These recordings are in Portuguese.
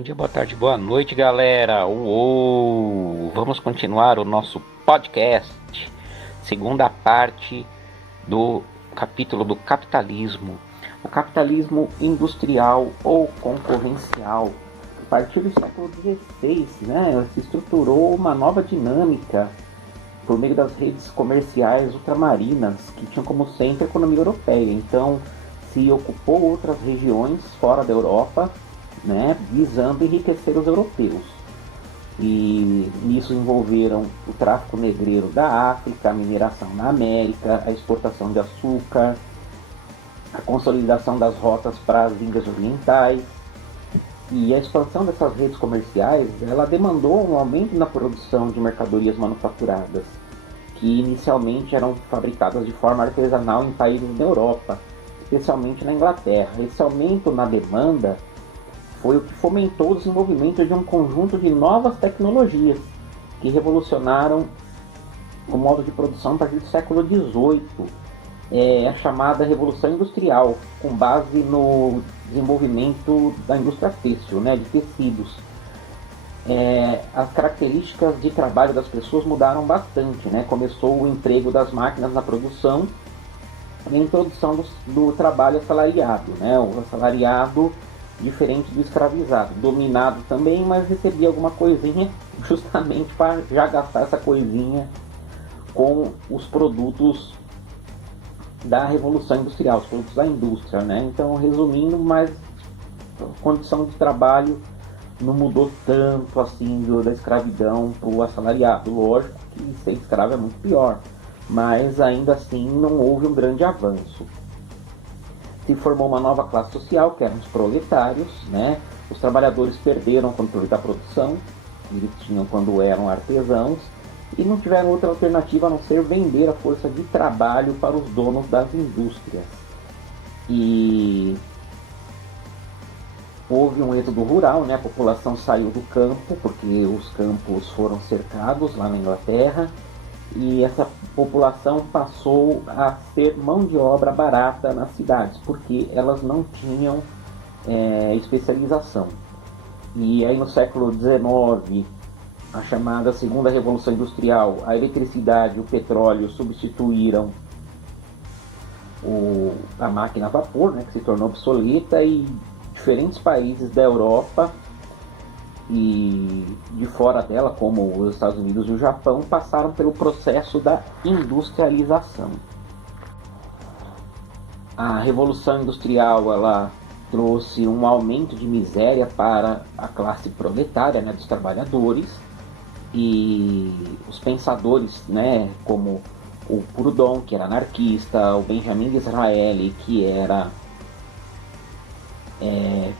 Bom dia, boa tarde, boa noite, galera. Uou! Vamos continuar o nosso podcast, segunda parte do capítulo do capitalismo. O capitalismo industrial ou concorrencial. A partir do século XVI, se estruturou uma nova dinâmica por meio das redes comerciais ultramarinas, que tinham como centro a economia europeia. Então, se ocupou outras regiões fora da Europa, visando enriquecer os europeus. E nisso envolveram o tráfico negreiro da África, a mineração na América, a exportação de açúcar, a consolidação das rotas para as Índias Orientais. E a expansão dessas redes comerciais, ela demandou um aumento na produção de mercadorias manufaturadas, que inicialmente eram fabricadas de forma artesanal em países da Europa, especialmente na Inglaterra. Esse aumento na demanda foi o que fomentou o desenvolvimento de um conjunto de novas tecnologias que revolucionaram o modo de produção a partir do século XVIII, a chamada Revolução Industrial, com base no desenvolvimento da indústria têxtil, de tecidos. As características de trabalho das pessoas mudaram bastante, Começou o emprego das máquinas na produção e a introdução do trabalho assalariado, o assalariado diferente do escravizado, dominado também, mas recebia alguma coisinha justamente para já gastar essa coisinha com os produtos da Revolução Industrial, os produtos da indústria, Então, resumindo, mas a condição de trabalho não mudou tanto assim da escravidão para o assalariado. Lógico que ser escravo é muito pior, mas ainda assim não houve um grande avanço. Se formou uma nova classe social, que eram os proletários, Os trabalhadores perderam o controle da produção, eles tinham quando eram artesãos, e não tiveram outra alternativa a não ser vender a força de trabalho para os donos das indústrias. E houve um êxodo rural, A população saiu do campo, porque os campos foram cercados lá na Inglaterra, e essa população passou a ser mão de obra barata nas cidades, porque elas não tinham especialização. E aí no século XIX, a chamada Segunda Revolução Industrial, a eletricidade e o petróleo substituíram a máquina a vapor, que se tornou obsoleta, e diferentes países da Europa e de fora dela, como os Estados Unidos e o Japão, passaram pelo processo da industrialização. A Revolução Industrial, ela trouxe um aumento de miséria para a classe proletária, dos trabalhadores, e os pensadores, como o Proudhon, que era anarquista, o Benjamin Disraeli, que era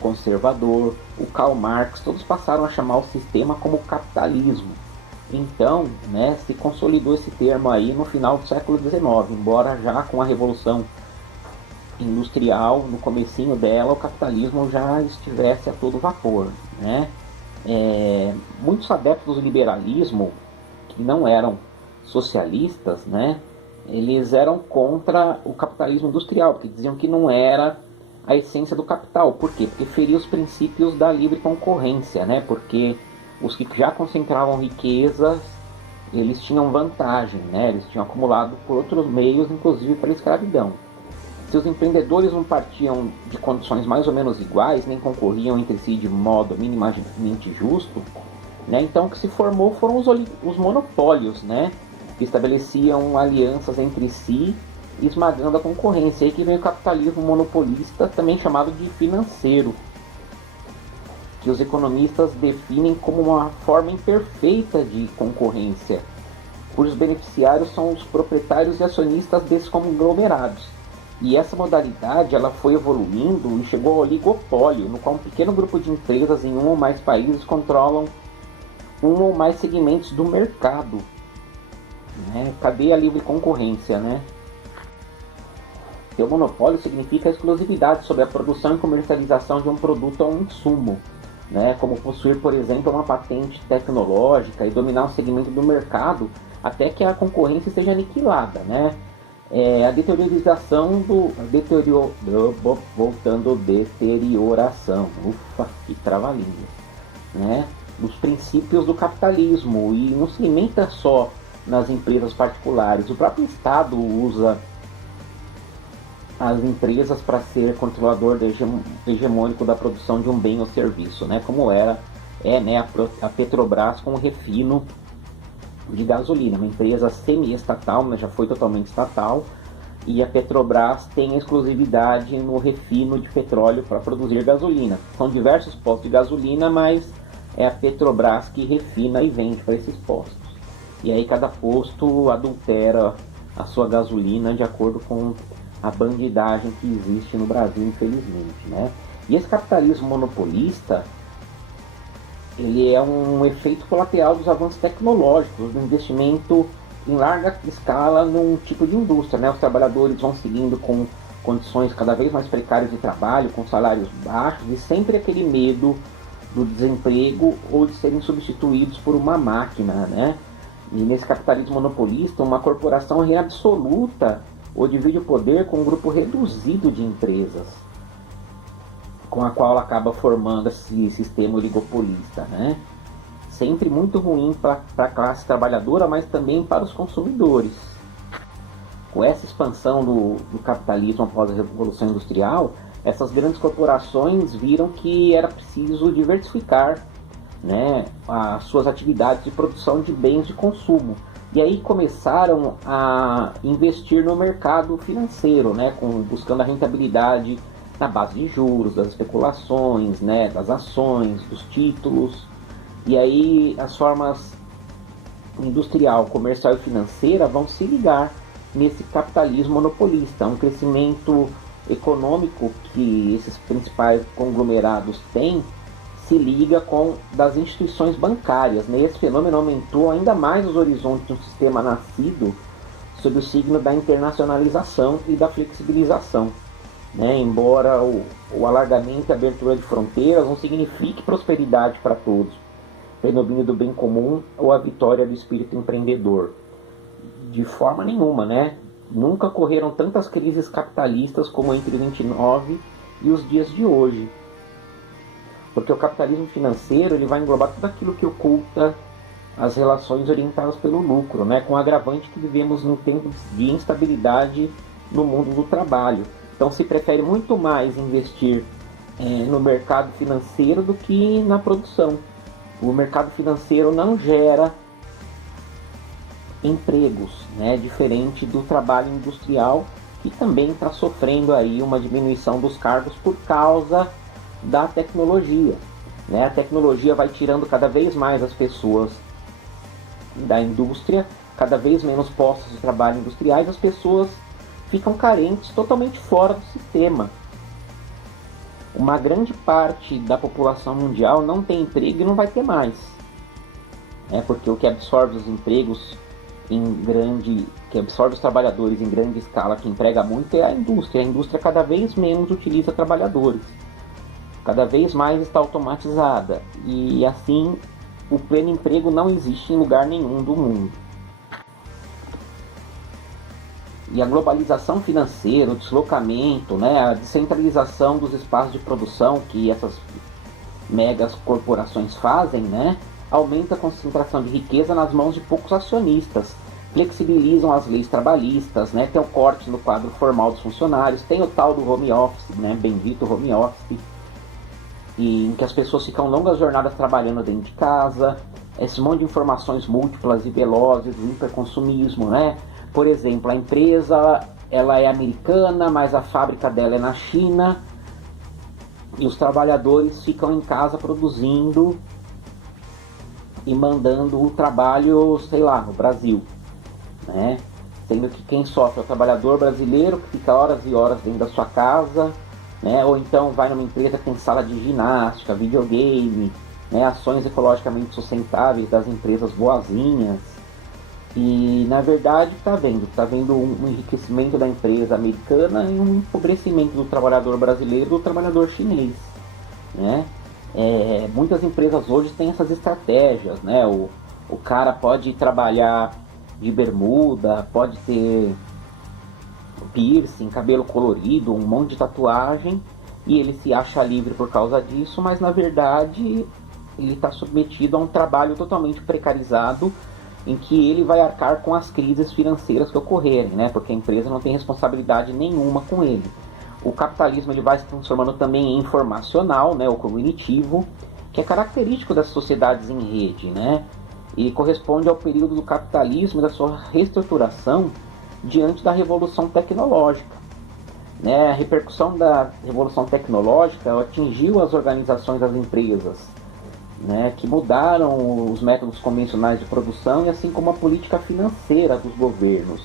conservador, o Karl Marx, todos passaram a chamar o sistema como capitalismo. Então, se consolidou esse termo aí no final do século XIX, embora já com a Revolução Industrial, no comecinho dela, o capitalismo já estivesse a todo vapor, Muitos adeptos do liberalismo, que não eram socialistas, eles eram contra o capitalismo industrial, porque diziam que não era a essência do capital. Por quê? Porque feria os princípios da livre concorrência, Porque os que já concentravam riquezas, eles tinham vantagem, Eles tinham acumulado por outros meios, inclusive pela escravidão. Se os empreendedores não partiam de condições mais ou menos iguais, nem concorriam entre si de modo minimamente justo, então o que se formou foram os monopólios, que estabeleciam alianças entre si, esmagando a concorrência. Aí que vem o capitalismo monopolista, também chamado de financeiro, que os economistas definem como uma forma imperfeita de concorrência, cujos beneficiários são os proprietários e acionistas desses conglomerados. E essa modalidade, ela foi evoluindo e chegou ao oligopólio, no qual um pequeno grupo de empresas em um ou mais países controlam um ou mais segmentos do mercado. Cadê a livre concorrência, Ter o monopólio significa a exclusividade sobre a produção e comercialização de um produto ou um insumo, como possuir, por exemplo, uma patente tecnológica e dominar um segmento do mercado até que a concorrência seja aniquilada, a deterioração deterioração, ufa, que trava-língua. né, dos princípios do capitalismo, e não se limita só nas empresas particulares. O próprio Estado usa as empresas para ser controlador hegemônico da produção de um bem ou serviço, né, como né, a Petrobras com o refino de gasolina, uma empresa semi-estatal, mas já foi totalmente estatal, e a Petrobras tem exclusividade no refino de petróleo para produzir gasolina. São diversos postos de gasolina, mas é a Petrobras que refina e vende para esses postos. E aí cada posto adultera a sua gasolina de acordo com a bandidagem que existe no Brasil, infelizmente, né? E esse capitalismo monopolista, ele é um efeito colateral dos avanços tecnológicos, do investimento em larga escala num tipo de indústria, né? Os trabalhadores vão seguindo com condições cada vez mais precárias de trabalho, com salários baixos, e sempre aquele medo do desemprego ou de serem substituídos por uma máquina, né? E nesse capitalismo monopolista, uma corporação é absoluta ou divide o poder com um grupo reduzido de empresas, com a qual ela acaba formando esse sistema oligopolista, né? Sempre muito ruim para a classe trabalhadora, mas também para os consumidores. Com essa expansão do capitalismo após a Revolução Industrial, essas grandes corporações viram que era preciso diversificar, né, as suas atividades de produção de bens de consumo. E aí começaram a investir no mercado financeiro, né, buscando a rentabilidade na base de juros, das especulações, né, das ações, dos títulos. E aí as formas industrial, comercial e financeira vão se ligar nesse capitalismo monopolista. Um crescimento econômico que esses principais conglomerados têm se liga com das instituições bancárias, né? Esse fenômeno aumentou ainda mais os horizontes de um sistema nascido sob o signo da internacionalização e da flexibilização, né? Embora o alargamento e a abertura de fronteiras não signifique prosperidade para todos, predomínio do bem comum ou a vitória do espírito empreendedor. De forma nenhuma, né? Nunca ocorreram tantas crises capitalistas como entre 29 e os dias de hoje. Porque o capitalismo financeiro ele vai englobar tudo aquilo que oculta as relações orientadas pelo lucro, né? Com o agravante que vivemos num tempo de instabilidade no mundo do trabalho. Então se prefere muito mais investir no mercado financeiro do que na produção. O mercado financeiro não gera empregos, né? Diferente do trabalho industrial, que também está sofrendo aí uma diminuição dos cargos por causa da tecnologia, né? A tecnologia vai tirando cada vez mais as pessoas da indústria, cada vez menos postos de trabalho industriais, as pessoas ficam carentes, totalmente fora do sistema. Uma grande parte da população mundial não tem emprego e não vai ter mais, porque o que absorve os empregos que absorve os trabalhadores em grande escala, que emprega muito, é a indústria. A indústria cada vez menos utiliza trabalhadores, cada vez mais está automatizada, e assim o pleno emprego não existe em lugar nenhum do mundo. E a globalização financeira, o deslocamento, né, a descentralização dos espaços de produção que essas megas corporações fazem, né, aumenta a concentração de riqueza nas mãos de poucos acionistas, flexibilizam as leis trabalhistas, né, tem o corte no quadro formal dos funcionários, tem o tal do home office, né, bendito home office, em que as pessoas ficam longas jornadas trabalhando dentro de casa, esse monte de informações múltiplas e velozes, o hiperconsumismo, né? Por exemplo, a empresa ela é americana, mas a fábrica dela é na China, e os trabalhadores ficam em casa produzindo e mandando o trabalho, sei lá, no Brasil, né? Sendo que quem sofre é o trabalhador brasileiro, que fica horas e horas dentro da sua casa, né? Ou então vai numa empresa que tem sala de ginástica, videogame, né? Ações ecologicamente sustentáveis das empresas boazinhas. E na verdade está vendo um enriquecimento da empresa americana e um empobrecimento do trabalhador brasileiro e do trabalhador chinês, né? Muitas empresas hoje têm essas estratégias, né? O cara pode trabalhar de bermuda, pode ter piercing, cabelo colorido, um monte de tatuagem, e ele se acha livre por causa disso, mas na verdade ele está submetido a um trabalho totalmente precarizado, em que ele vai arcar com as crises financeiras que ocorrerem, né? Porque a empresa não tem responsabilidade nenhuma com ele. O capitalismo ele vai se transformando também em informacional, né? O cognitivo, que é característico das sociedades em rede, né? E corresponde ao período do capitalismo e da sua reestruturação diante da revolução tecnológica. Né? A repercussão da revolução tecnológica atingiu as organizações das empresas, né, que mudaram os métodos convencionais de produção e assim como a política financeira dos governos.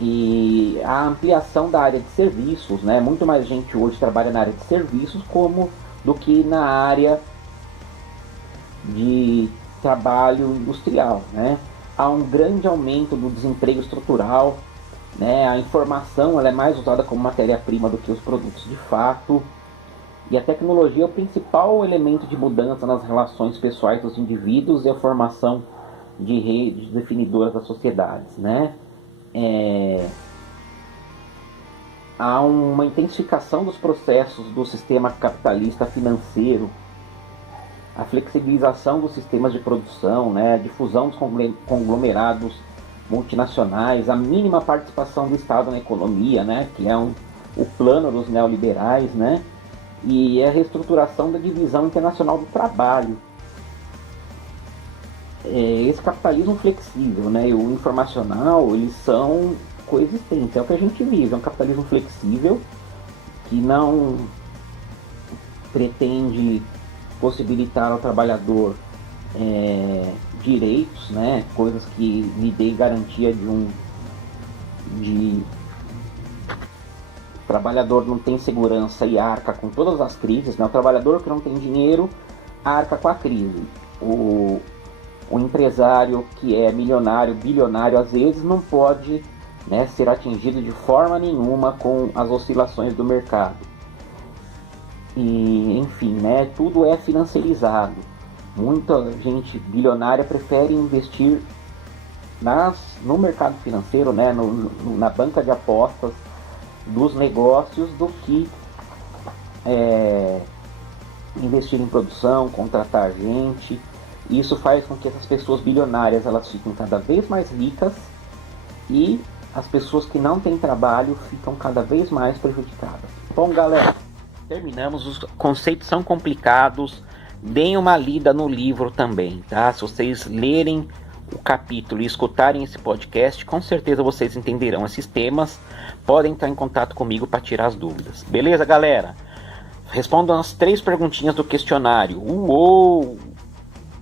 E a ampliação da área de serviços, né, muito mais gente hoje trabalha na área de serviços do que na área de trabalho industrial. Né? Há um grande aumento do desemprego estrutural, né? A informação ela é mais usada como matéria-prima do que os produtos de fato. E a tecnologia é o principal elemento de mudança nas relações pessoais dos indivíduos e a formação de redes definidoras das sociedades, né? Há uma intensificação dos processos do sistema capitalista financeiro, a flexibilização dos sistemas de produção, né? A difusão dos conglomerados multinacionais, a mínima participação do Estado na economia, né? Que é o plano dos neoliberais, né? E a reestruturação da divisão internacional do trabalho. Esse capitalismo flexível, né, e o informacional, eles são coexistentes. É o que a gente vive, é um capitalismo flexível que não pretende possibilitar ao trabalhador direitos, né, coisas que lhe dê garantia de o trabalhador não tem segurança e arca com todas as crises, né? O trabalhador que não tem dinheiro arca com a crise. O empresário que é milionário, bilionário, às vezes não pode, né, ser atingido de forma nenhuma com as oscilações do mercado. E, enfim, né, tudo é financiarizado. Muita gente bilionária prefere investir no mercado financeiro, né, na banca de apostas dos negócios do que investir em produção, contratar gente. Isso faz com que essas pessoas bilionárias elas fiquem cada vez mais ricas e as pessoas que não têm trabalho ficam cada vez mais prejudicadas. Bom, galera, terminamos. Os conceitos são complicados. Deem uma lida no livro também, tá? Se vocês lerem o capítulo e escutarem esse podcast, com certeza vocês entenderão esses temas. Podem entrar em contato comigo para tirar as dúvidas. Beleza, galera? Respondam as 3 perguntinhas do questionário. Uou!